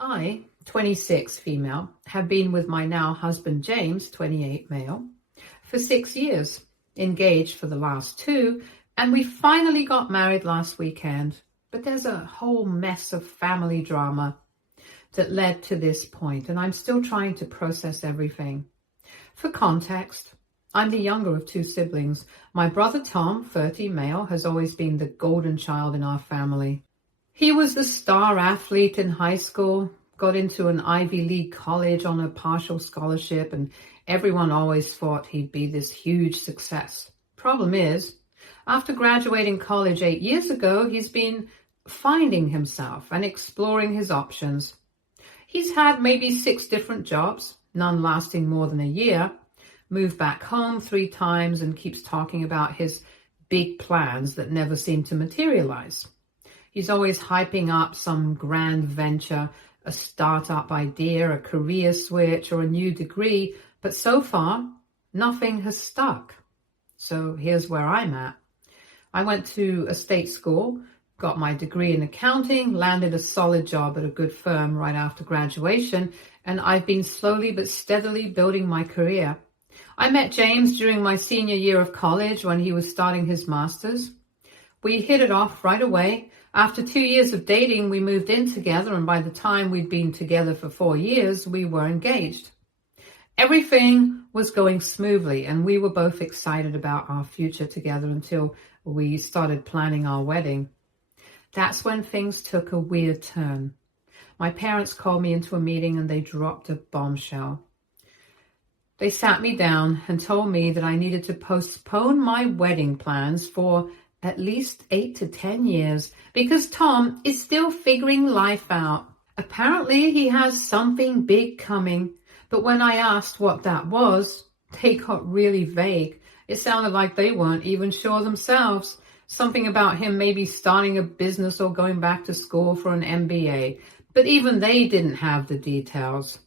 I, 26 female, have been with my now husband James, 28 male, for 6 years, engaged for the last 2, and we finally got married last weekend. But there's a whole mess of family drama that led to this point, and I'm still trying to process everything. For context, I'm the younger of 2 siblings. My brother Tom, 30 male, has always been the golden child in our family. He was the star athlete in high school, got into an Ivy League college on a partial scholarship, and everyone always thought he'd be this huge success. Problem is, after graduating college 8 years ago, he's been finding himself and exploring his options. He's had maybe 6 different jobs, none lasting more than a year, moved back home 3 times, and keeps talking about his big plans that never seem to materialize. He's always hyping up some grand venture, a startup idea, a career switch, or a new degree, but so far, nothing has stuck. So here's where I'm at. I went to a state school, got my degree in accounting, landed a solid job at a good firm right after graduation, and I've been slowly but steadily building my career. I met James during my senior year of college when he was starting his master's. We hit it off right away. After 2 years of dating, we moved in together, and by the time we'd been together for 4 years, we were engaged. Everything was going smoothly, and we were both excited about our future together until we started planning our wedding. That's when things took a weird turn. My parents called me into a meeting and they dropped a bombshell. They sat me down and told me that I needed to postpone my wedding plans for at least 8 to 10 years because Tom is still figuring life out. Apparently he has something big coming, but when I asked what that was, they got really vague. It sounded like they weren't even sure themselves. Something about him maybe starting a business or going back to school for an MBA, but even they didn't have the details.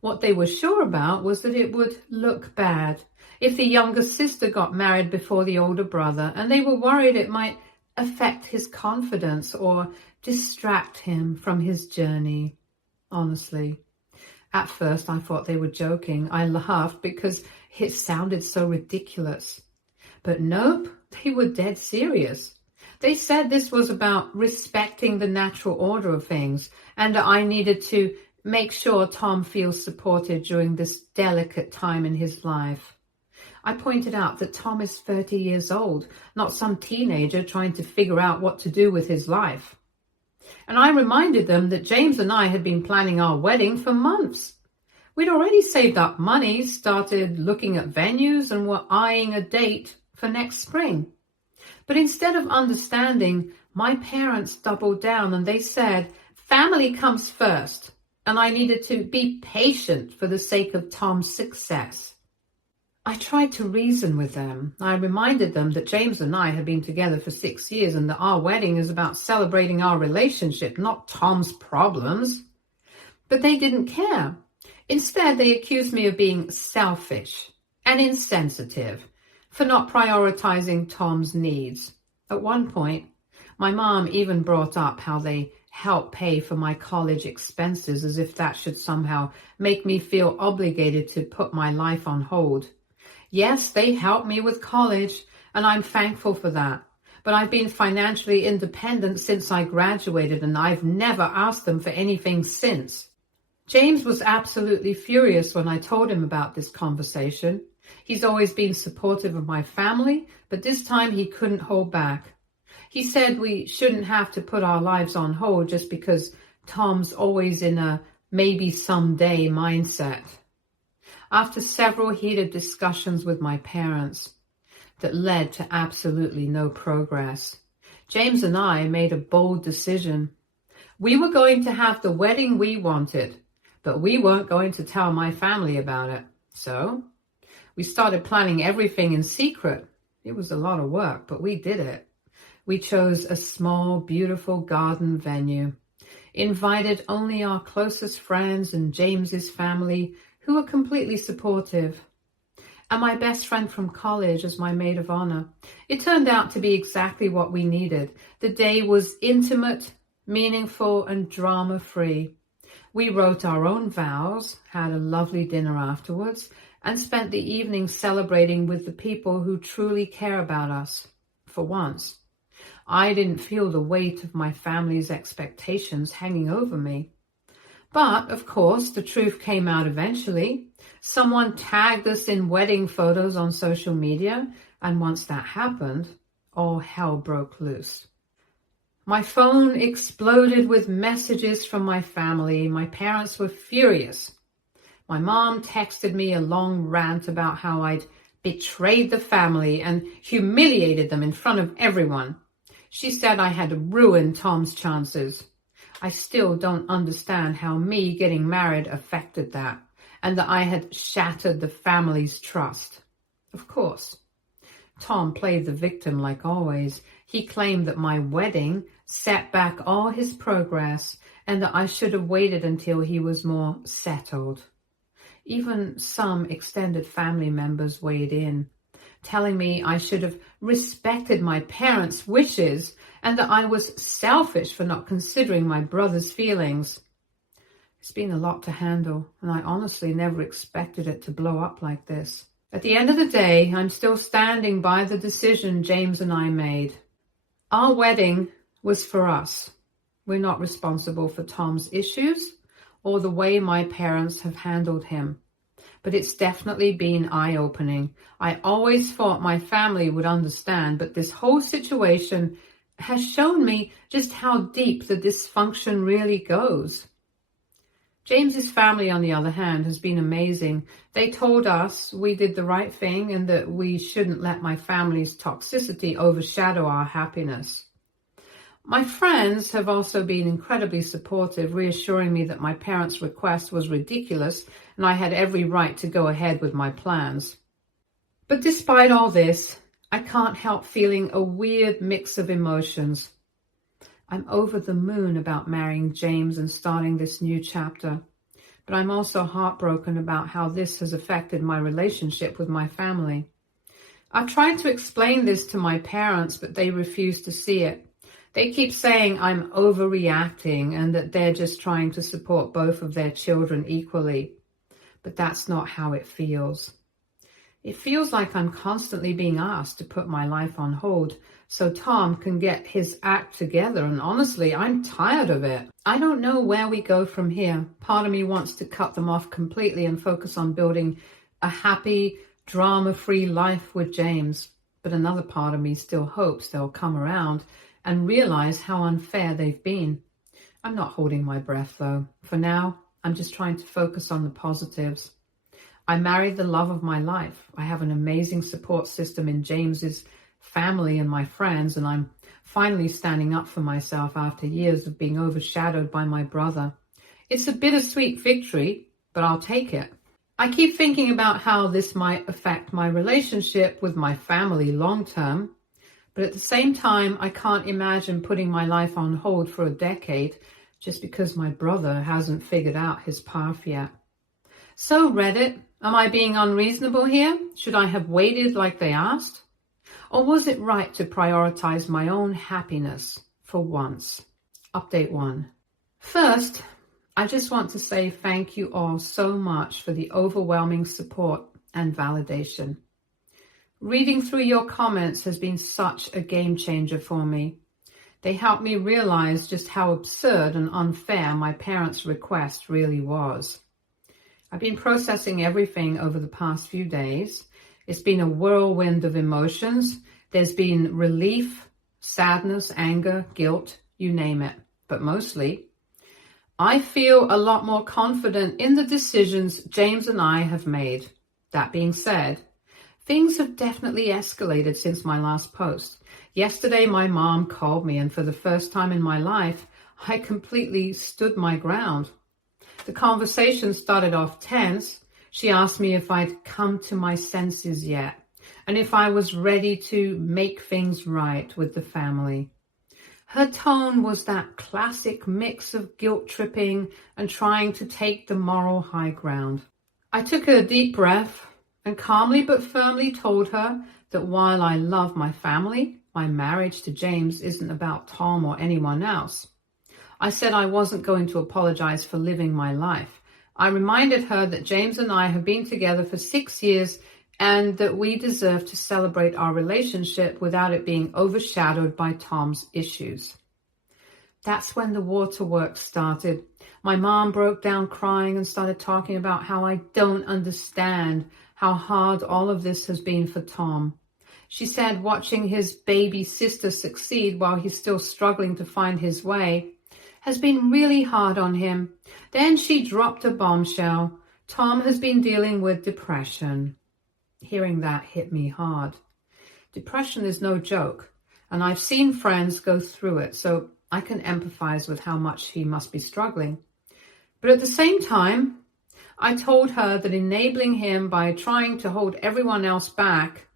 What they were sure about was that it would look bad if the younger sister got married before the older brother, and they were worried it might affect his confidence or distract him from his journey. Honestly, at first I thought they were joking. I laughed because it sounded so ridiculous. But nope, they were dead serious. They said this was about respecting the natural order of things, and I needed to make sure Tom feels supported during this delicate time in his life. I pointed out that Tom is 30 years old, not some teenager trying to figure out what to do with his life. And I reminded them that James and I had been planning our wedding for months. We'd already saved up money, started looking at venues, and were eyeing a date for next spring. But instead of understanding, my parents doubled down and they said, family comes first, and I needed to be patient for the sake of Tom's success. I tried to reason with them. I reminded them that James and I had been together for 6 years and that our wedding is about celebrating our relationship, not Tom's problems. But they didn't care. Instead, they accused me of being selfish and insensitive for not prioritizing Tom's needs. At one point, my mom even brought up how they help pay for my college expenses as if that should somehow make me feel obligated to put my life on hold. Yes, they helped me with college, and I'm thankful for that. But I've been financially independent since I graduated, and I've never asked them for anything since. James was absolutely furious when I told him about this conversation. He's always been supportive of my family, but this time he couldn't hold back. He said we shouldn't have to put our lives on hold just because Tom's always in a maybe someday mindset. After several heated discussions with my parents that led to absolutely no progress, James and I made a bold decision. We were going to have the wedding we wanted, but we weren't going to tell my family about it. So we started planning everything in secret. It was a lot of work, but we did it. We chose a small, beautiful garden venue, invited only our closest friends and James's family, who were completely supportive, and my best friend from college as my maid of honor. It turned out to be exactly what we needed. The day was intimate, meaningful, and drama-free. We wrote our own vows, had a lovely dinner afterwards, and spent the evening celebrating with the people who truly care about us, for once. I didn't feel the weight of my family's expectations hanging over me. But, of course, the truth came out eventually. Someone tagged us in wedding photos on social media, and once that happened, all hell broke loose. My phone exploded with messages from my family. My parents were furious. My mom texted me a long rant about how I'd betrayed the family and humiliated them in front of everyone. She said I had ruined Tom's chances. I still don't understand how me getting married affected that, and that I had shattered the family's trust. Of course, Tom played the victim like always. He claimed that my wedding set back all his progress and that I should have waited until he was more settled. Even some extended family members weighed in, telling me I should have respected my parents' wishes and that I was selfish for not considering my brother's feelings. It's been a lot to handle, and I honestly never expected it to blow up like this. At the end of the day, I'm still standing by the decision James and I made. Our wedding was for us. We're not responsible for Tom's issues or the way my parents have handled him. But it's definitely been eye-opening. I always thought my family would understand, but this whole situation has shown me just how deep the dysfunction really goes. James's family, on the other hand, has been amazing. They told us we did the right thing and that we shouldn't let my family's toxicity overshadow our happiness. My friends have also been incredibly supportive, reassuring me that my parents' request was ridiculous and I had every right to go ahead with my plans. But despite all this, I can't help feeling a weird mix of emotions. I'm over the moon about marrying James and starting this new chapter, but I'm also heartbroken about how this has affected my relationship with my family. I tried to explain this to my parents, but they refuse to see it. They keep saying I'm overreacting and that they're just trying to support both of their children equally. But that's not how it feels. It feels like I'm constantly being asked to put my life on hold so Tom can get his act together, and honestly, I'm tired of it. I don't know where we go from here. Part of me wants to cut them off completely and focus on building a happy, drama-free life with James. But another part of me still hopes they'll come around and realize how unfair they've been. I'm not holding my breath, though. For now, I'm just trying to focus on the positives. I married the love of my life. I have an amazing support system in James's family and my friends, and I'm finally standing up for myself after years of being overshadowed by my brother. It's a bittersweet victory, but I'll take it. I keep thinking about how this might affect my relationship with my family long term, but at the same time, I can't imagine putting my life on hold for a decade just because my brother hasn't figured out his path yet. So Reddit, am I being unreasonable here? Should I have waited like they asked? Or was it right to prioritize my own happiness for once? Update 1. First, I just want to say thank you all so much for the overwhelming support and validation. Reading through your comments has been such a game changer for me. They helped me realize just how absurd and unfair my parents' request really was. I've been processing everything over the past few days. It's been a whirlwind of emotions. There's been relief, sadness, anger, guilt, you name it. But mostly, I feel a lot more confident in the decisions James and I have made. That being said, things have definitely escalated since my last post. Yesterday, my mom called me, and for the first time in my life, I completely stood my ground. The conversation started off tense. She asked me if I'd come to my senses yet, and if I was ready to make things right with the family. Her tone was that classic mix of guilt-tripping and trying to take the moral high ground. I took a deep breath and calmly but firmly told her that while I love my family, my marriage to James isn't about Tom or anyone else. I said I wasn't going to apologize for living my life. I reminded her that James and I have been together for 6 years and that we deserve to celebrate our relationship without it being overshadowed by Tom's issues. That's when the waterworks started. My mom broke down crying and started talking about how I don't understand how hard all of this has been for Tom. She said watching his baby sister succeed while he's still struggling to find his way has been really hard on him. Then she dropped a bombshell. Tom has been dealing with depression. Hearing that hit me hard. Depression is no joke, and I've seen friends go through it, so I can empathize with how much he must be struggling. But at the same time, I told her that enabling him by trying to hold everyone else back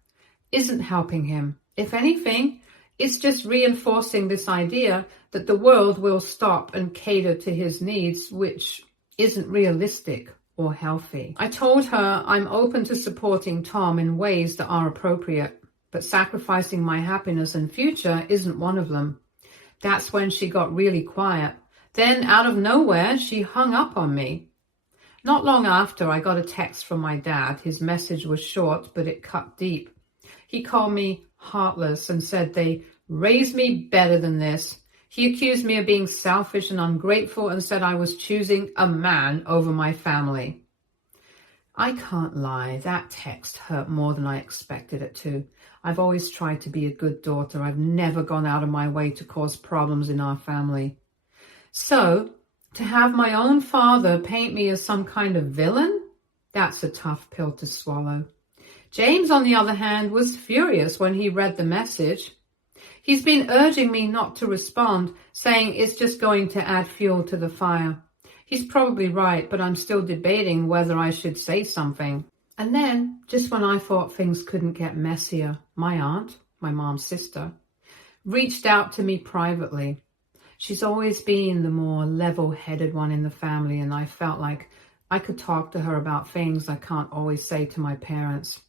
isn't helping him. If anything, it's just reinforcing this idea that the world will stop and cater to his needs, which isn't realistic or healthy. I told her I'm open to supporting Tom in ways that are appropriate, but sacrificing my happiness and future isn't one of them. That's when she got really quiet. Then, out of nowhere, she hung up on me. Not long after, I got a text from my dad. His message was short, but it cut deep. He called me heartless and said they raised me better than this. He accused me of being selfish and ungrateful and said I was choosing a man over my family. I can't lie, that text hurt more than I expected it to. I've always tried to be a good daughter. I've never gone out of my way to cause problems in our family. So, to have my own father paint me as some kind of villain, that's a tough pill to swallow. James, on the other hand, was furious when he read the message. He's been urging me not to respond, saying it's just going to add fuel to the fire. He's probably right, but I'm still debating whether I should say something. And then, just when I thought things couldn't get messier, my aunt, my mom's sister, reached out to me privately. She's always been the more level-headed one in the family, and I felt like I could talk to her about things I can't always say to my parents.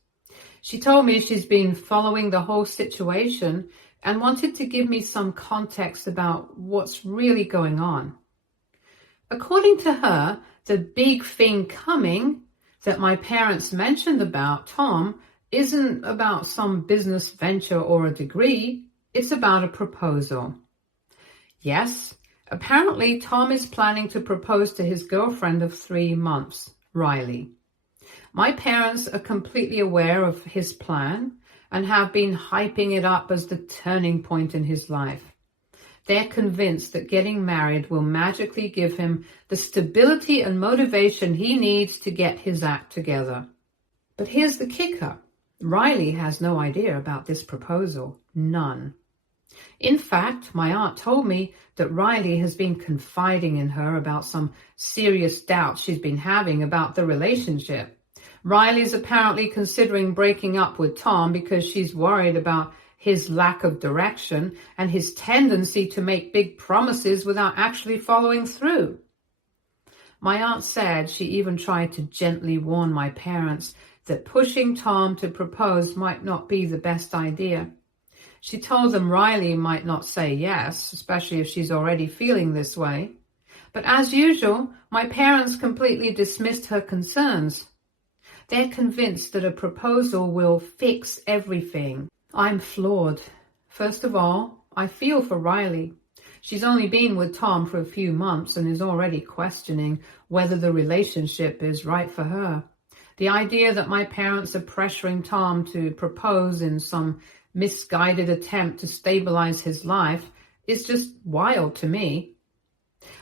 She told me she's been following the whole situation and wanted to give me some context about what's really going on. According to her, the big thing coming that my parents mentioned about Tom isn't about some business venture or a degree, it's about a proposal. Yes, apparently Tom is planning to propose to his girlfriend of 3 months, Riley. My parents are completely aware of his plan and have been hyping it up as the turning point in his life. They're convinced that getting married will magically give him the stability and motivation he needs to get his act together. But here's the kicker. Riley has no idea about this proposal. None. In fact, my aunt told me that Riley has been confiding in her about some serious doubts she's been having about the relationship. Riley's apparently considering breaking up with Tom because she's worried about his lack of direction and his tendency to make big promises without actually following through. My aunt said she even tried to gently warn my parents that pushing Tom to propose might not be the best idea. She told them Riley might not say yes, especially if she's already feeling this way. But as usual, my parents completely dismissed her concerns. They're convinced that a proposal will fix everything. I'm flawed. First of all, I feel for Riley. She's only been with Tom for a few months and is already questioning whether the relationship is right for her. The idea that my parents are pressuring Tom to propose in some misguided attempt to stabilize his life is just wild to me.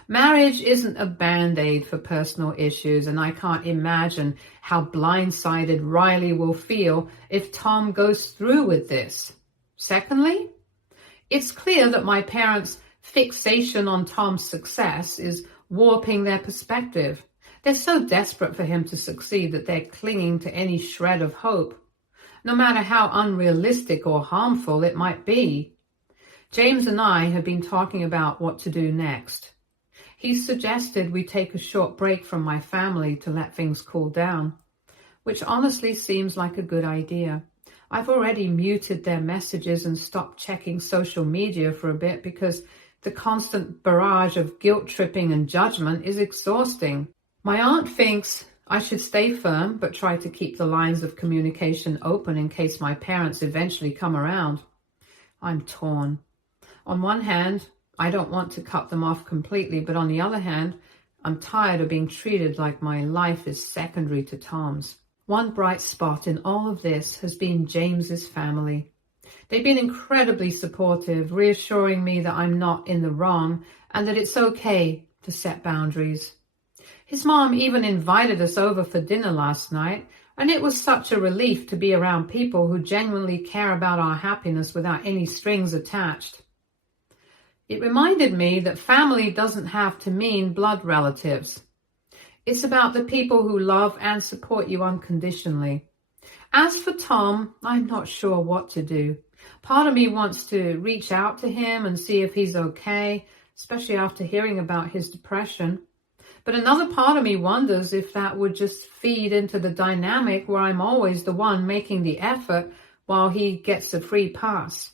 Marriage isn't a band-aid for personal issues, and I can't imagine how blindsided Riley will feel if Tom goes through with this. Secondly, it's clear that my parents' fixation on Tom's success is warping their perspective. They're so desperate for him to succeed that they're clinging to any shred of hope, no matter how unrealistic or harmful it might be. James and I have been talking about what to do next. He suggested we take a short break from my family to let things cool down, which honestly seems like a good idea. I've already muted their messages and stopped checking social media for a bit because The constant barrage of guilt tripping and judgment is exhausting. My aunt thinks I should stay firm but try to keep the lines of communication open in case my parents eventually come around. I'm torn. On one hand, I don't want to cut them off completely, but on the other hand, I'm tired of being treated like my life is secondary to Tom's. One bright spot in all of this has been James's family. They've been incredibly supportive, reassuring me that I'm not in the wrong and that it's okay to set boundaries. His mom even invited us over for dinner last night, and it was such a relief to be around people who genuinely care about our happiness without any strings attached. It reminded me that family doesn't have to mean blood relatives. It's about the people who love and support you unconditionally. As for Tom, I'm not sure what to do. Part of me wants to reach out to him and see if he's okay, especially after hearing about his depression. But another part of me wonders if that would just feed into the dynamic where I'm always the one making the effort while he gets a free pass.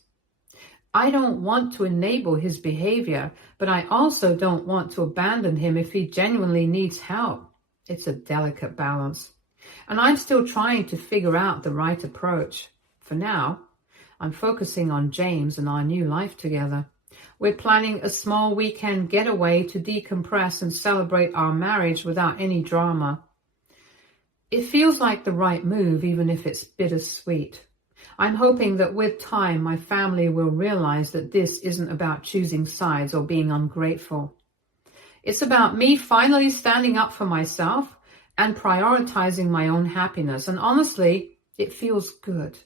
I don't want to enable his behavior, but I also don't want to abandon him if he genuinely needs help. It's a delicate balance. And I'm still trying to figure out the right approach. For now, I'm focusing on James and our new life together. We're planning a small weekend getaway to decompress and celebrate our marriage without any drama. It feels like the right move, even if it's bittersweet. I'm hoping that with time, my family will realize that this isn't about choosing sides or being ungrateful. It's about me finally standing up for myself and prioritizing my own happiness. And honestly, it feels good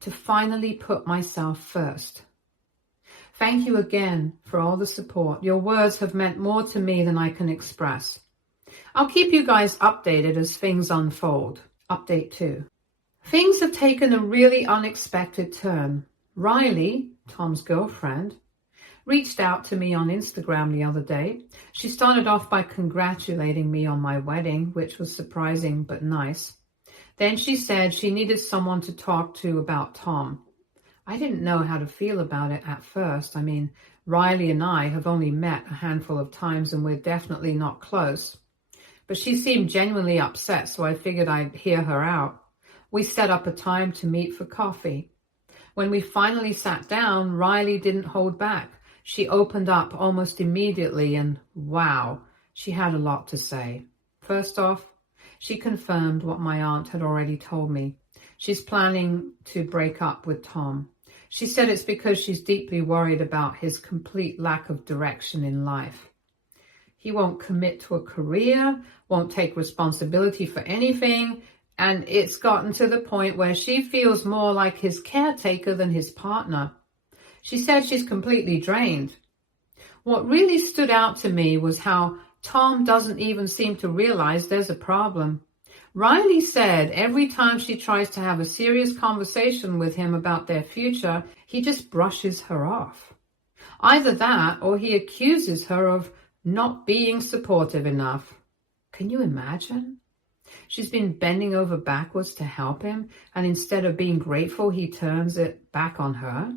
to finally put myself first. Thank you again for all the support. Your words have meant more to me than I can express. I'll keep you guys updated as things unfold. Update 2. Things have taken a really unexpected turn. Riley, Tom's girlfriend, reached out to me on Instagram the other day. She started off by congratulating me on my wedding, which was surprising but nice. Then she said she needed someone to talk to about Tom. I didn't know how to feel about it at first. I mean, Riley and I have only met a handful of times and we're definitely not close. But she seemed genuinely upset, so I figured I'd hear her out. We set up a time to meet for coffee. When we finally sat down, Riley didn't hold back. She opened up almost immediately and wow, she had a lot to say. First off, she confirmed what my aunt had already told me. She's planning to break up with Tom. She said it's because she's deeply worried about his complete lack of direction in life. He won't commit to a career, won't take responsibility for anything, and it's gotten to the point where she feels more like his caretaker than his partner. She said she's completely drained. What really stood out to me was how Tom doesn't even seem to realize there's a problem. Riley said every time she tries to have a serious conversation with him about their future, he just brushes her off. Either that or he accuses her of not being supportive enough. Can you imagine? She's been bending over backwards to help him, and instead of being grateful, he turns it back on her.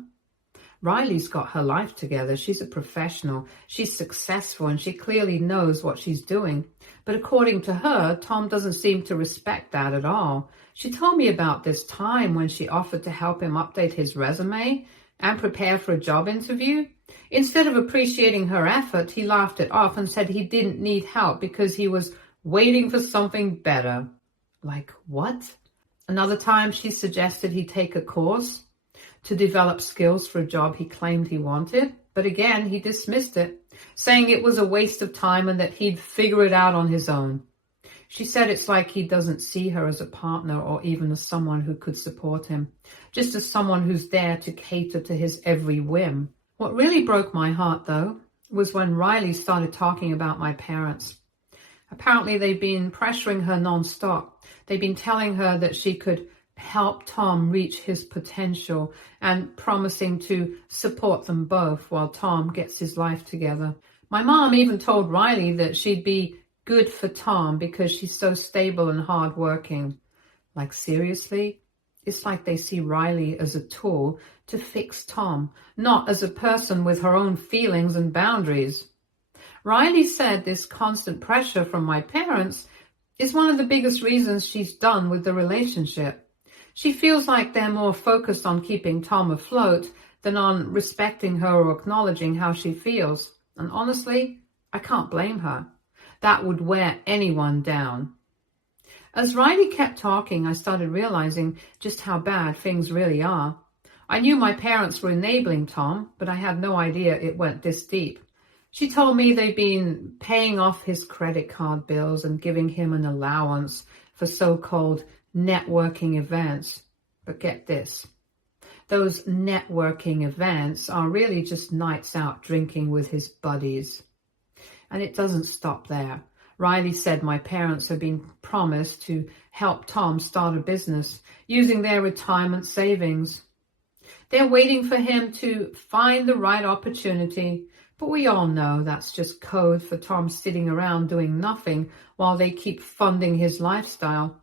Riley's got her life together. She's a professional. She's successful, and she clearly knows what she's doing. But according to her, Tom doesn't seem to respect that at all. She told me about this time when she offered to help him update his resume and prepare for a job interview. Instead of appreciating her effort, he laughed it off and said he didn't need help because he was waiting for something better. Like what? Another time she suggested he take a course to develop skills for a job he claimed he wanted. But again, he dismissed it, saying it was a waste of time and that he'd figure it out on his own. She said it's like he doesn't see her as a partner or even as someone who could support him, just as someone who's there to cater to his every whim. What really broke my heart, though, was when Riley started talking about my parents. Apparently, they've been pressuring her nonstop. They've been telling her that she could help Tom reach his potential and promising to support them both while Tom gets his life together. My mom even told Riley that she'd be good for Tom because she's so stable and hardworking. Like, seriously? It's like they see Riley as a tool to fix Tom, not as a person with her own feelings and boundaries. Riley said this constant pressure from my parents is one of the biggest reasons she's done with the relationship. She feels like they're more focused on keeping Tom afloat than on respecting her or acknowledging how she feels. And honestly, I can't blame her. That would wear anyone down. As Riley kept talking, I started realizing just how bad things really are. I knew my parents were enabling Tom, but I had no idea it went this deep. She told me they'd been paying off his credit card bills and giving him an allowance for so-called networking events. But get this, those networking events are really just nights out drinking with his buddies. And it doesn't stop there. Riley said my parents have been promised to help Tom start a business using their retirement savings. They're waiting for him to find the right opportunity, but we all know that's just code for Tom sitting around doing nothing while they keep funding his lifestyle.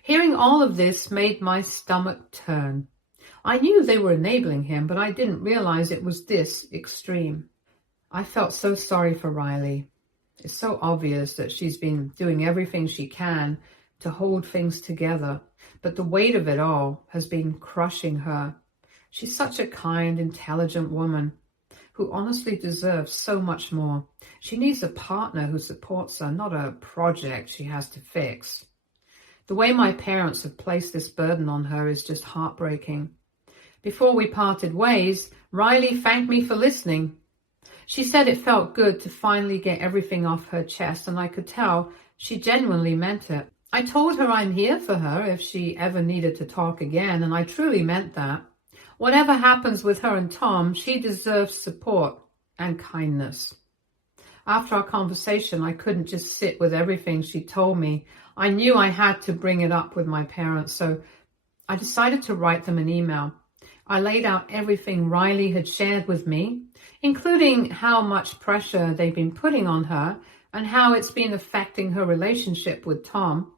Hearing all of this made my stomach turn. I knew they were enabling him, but I didn't realize it was this extreme. I felt so sorry for Riley. It's so obvious that she's been doing everything she can to hold things together, but the weight of it all has been crushing her. She's such a kind, intelligent woman who honestly deserves so much more. She needs a partner who supports her, not a project she has to fix. The way my parents have placed this burden on her is just heartbreaking. Before we parted ways, Riley thanked me for listening. She said it felt good to finally get everything off her chest, and I could tell she genuinely meant it. I told her I'm here for her if she ever needed to talk again, and I truly meant that. Whatever happens with her and Tom, she deserves support and kindness. After our conversation, I couldn't just sit with everything she told me. I knew I had to bring it up with my parents, so I decided to write them an email. I laid out everything Riley had shared with me, including how much pressure they've been putting on her and how it's been affecting her relationship with Tom.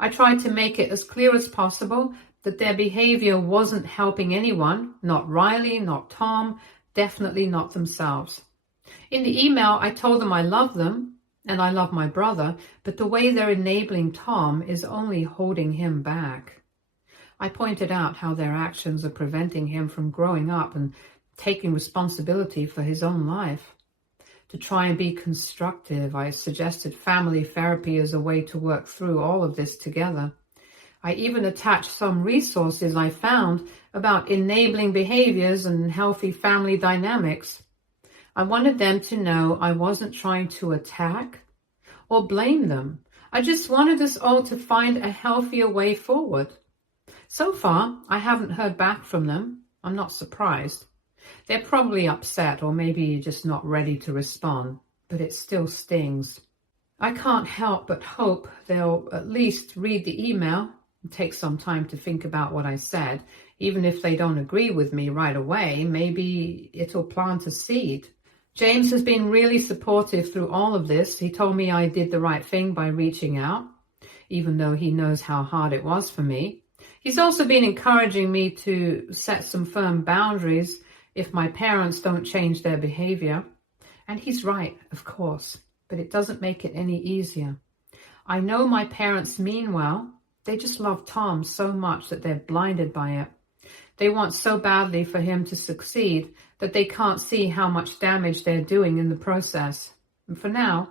I tried to make it as clear as possible that their behavior wasn't helping anyone, not Riley, not Tom, definitely not themselves. In the email, I told them I love them and I love my brother, but the way they're enabling Tom is only holding him back. I pointed out how their actions are preventing him from growing up and taking responsibility for his own life. To try and be constructive, I suggested family therapy as a way to work through all of this together. I even attached some resources I found about enabling behaviors and healthy family dynamics. I wanted them to know I wasn't trying to attack or blame them. I just wanted us all to find a healthier way forward. So far, I haven't heard back from them. I'm not surprised. They're probably upset or maybe just not ready to respond, but it still stings. I can't help but hope they'll at least read the email and take some time to think about what I said. Even if they don't agree with me right away, maybe it'll plant a seed. James has been really supportive through all of this. He told me I did the right thing by reaching out, even though he knows how hard it was for me. He's also been encouraging me to set some firm boundaries if my parents don't change their behavior. And he's right, of course, but it doesn't make it any easier. I know my parents mean well. They just love Tom so much that they're blinded by it. They want so badly for him to succeed that they can't see how much damage they're doing in the process. And for now,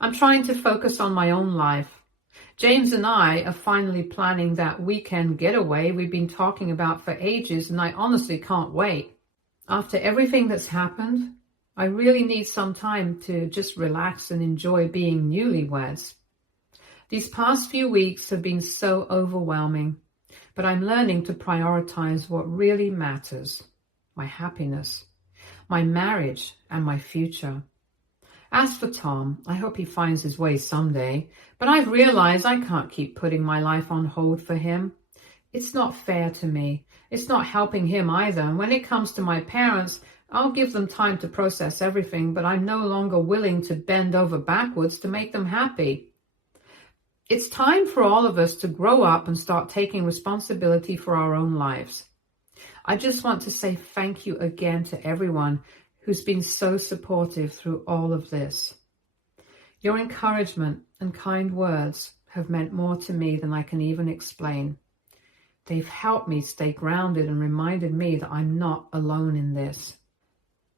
I'm trying to focus on my own life. James and I are finally planning that weekend getaway we've been talking about for ages, and I honestly can't wait. After everything that's happened, I really need some time to just relax and enjoy being newlyweds. These past few weeks have been so overwhelming, but I'm learning to prioritize what really matters: my happiness, my marriage, and my future. As for Tom, I hope he finds his way someday, but I've realized I can't keep putting my life on hold for him. It's not fair to me. It's not helping him either. And when it comes to my parents, I'll give them time to process everything, but I'm no longer willing to bend over backwards to make them happy. It's time for all of us to grow up and start taking responsibility for our own lives. I just want to say thank you again to everyone who's been so supportive through all of this. Your encouragement and kind words have meant more to me than I can even explain. They've helped me stay grounded and reminded me that I'm not alone in this.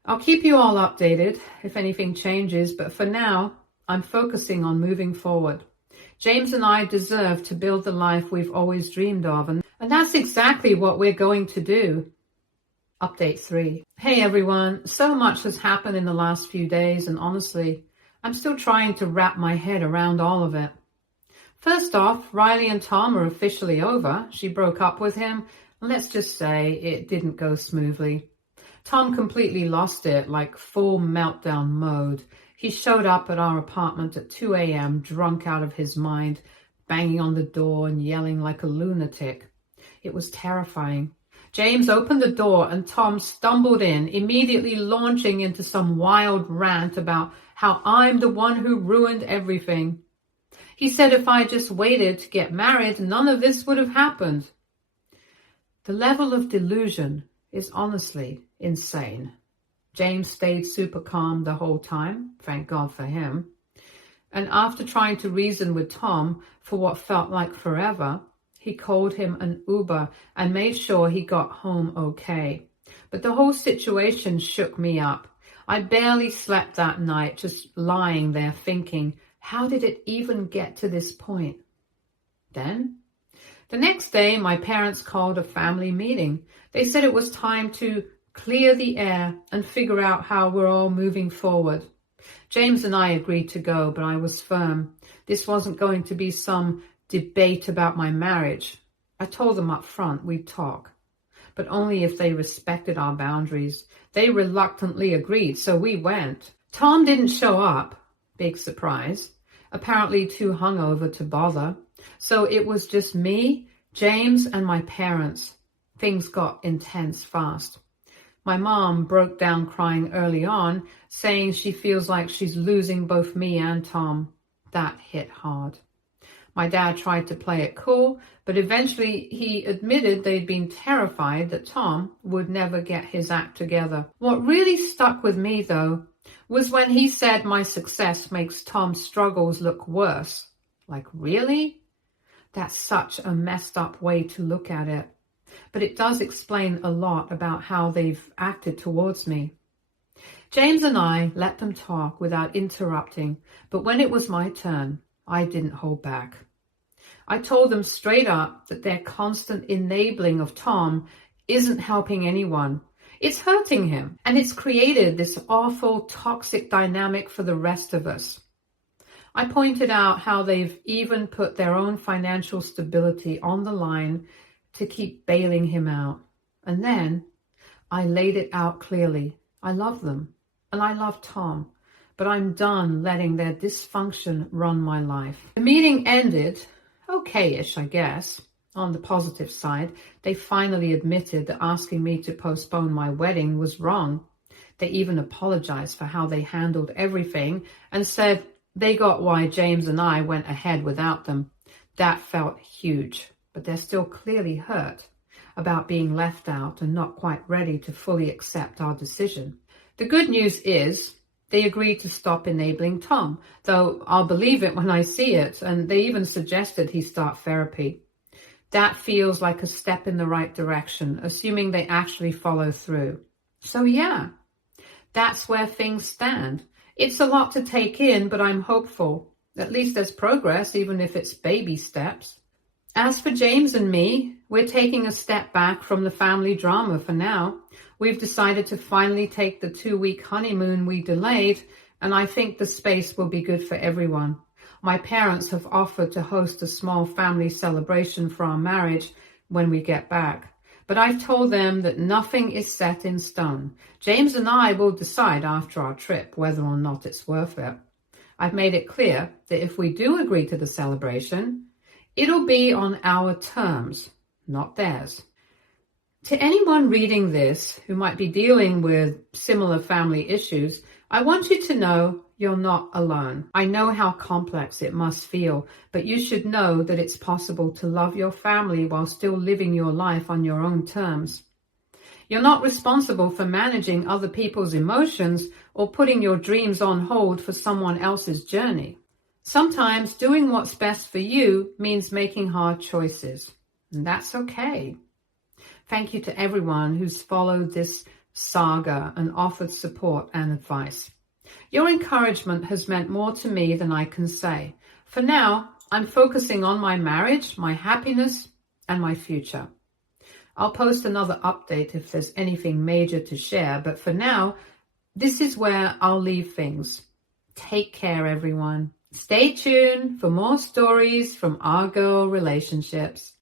I'll keep you all updated if anything changes, but for now, I'm focusing on moving forward. James and I deserve to build the life we've always dreamed of, and that's exactly what we're going to do. Update 3. Hey everyone, so much has happened in the last few days, and honestly, I'm still trying to wrap my head around all of it. First off, Riley and Tom are officially over. She broke up with him, and let's just say it didn't go smoothly. Tom completely lost it, like full meltdown mode. He showed up at our apartment at 2 a.m. drunk out of his mind, banging on the door and yelling like a lunatic. It was terrifying. James opened the door and Tom stumbled in, immediately launching into some wild rant about how I'm the one who ruined everything. He said if I just waited to get married, none of this would have happened. The level of delusion is honestly insane. James stayed super calm the whole time, thank God for him. And after trying to reason with Tom for what felt like forever, he called him an Uber and made sure he got home okay. But the whole situation shook me up. I barely slept that night, just lying there thinking, how did it even get to this point? Then, the next day, my parents called a family meeting. They said it was time to clear the air and figure out how we're all moving forward. James and I agreed to go, but I was firm. This wasn't going to be some debate about my marriage. I told them up front we'd talk, but only if they respected our boundaries. They reluctantly agreed, so we went. Tom didn't show up. Big surprise. Apparently too hungover to bother. So it was just me, James, and my parents. Things got intense fast. My mom broke down crying early on, saying she feels like she's losing both me and Tom. That hit hard. My dad tried to play it cool, but eventually he admitted they'd been terrified that Tom would never get his act together. What really stuck with me, though, was when he said my success makes Tom's struggles look worse. Like, really? That's such a messed up way to look at it. But it does explain a lot about how they've acted towards me. James and I let them talk without interrupting, but when it was my turn, I didn't hold back. I told them straight up that their constant enabling of Tom isn't helping anyone. It's hurting him, and it's created this awful, toxic dynamic for the rest of us. I pointed out how they've even put their own financial stability on the line to keep bailing him out. And then I laid it out clearly. I love them, and I love Tom, but I'm done letting their dysfunction run my life. The meeting ended okay-ish, I guess. On the positive side, they finally admitted that asking me to postpone my wedding was wrong. They even apologized for how they handled everything and said they got why James and I went ahead without them. That felt huge, but they're still clearly hurt about being left out and not quite ready to fully accept our decision. The good news is they agreed to stop enabling Tom, though I'll believe it when I see it, and they even suggested he start therapy. That feels like a step in the right direction, assuming they actually follow through. So yeah, that's where things stand. It's a lot to take in, but I'm hopeful. At least there's progress, even if it's baby steps. As for James and me, we're taking a step back from the family drama for now. We've decided to finally take the 2-week honeymoon we delayed, and I think the space will be good for everyone. My parents have offered to host a small family celebration for our marriage when we get back. But I've told them that nothing is set in stone. James and I will decide after our trip whether or not it's worth it. I've made it clear that if we do agree to the celebration, it'll be on our terms, not theirs. To anyone reading this who might be dealing with similar family issues, I want you to know you're not alone. I know how complex it must feel, but you should know that it's possible to love your family while still living your life on your own terms. You're not responsible for managing other people's emotions or putting your dreams on hold for someone else's journey. Sometimes doing what's best for you means making hard choices, and that's okay. Thank you to everyone who's followed this saga and offered support and advice. Your encouragement has meant more to me than I can say. For now, I'm focusing on my marriage, my happiness, and my future. I'll post another update if there's anything major to share, but for now, this is where I'll leave things. Take care, everyone. Stay tuned for more stories from our girl relationships.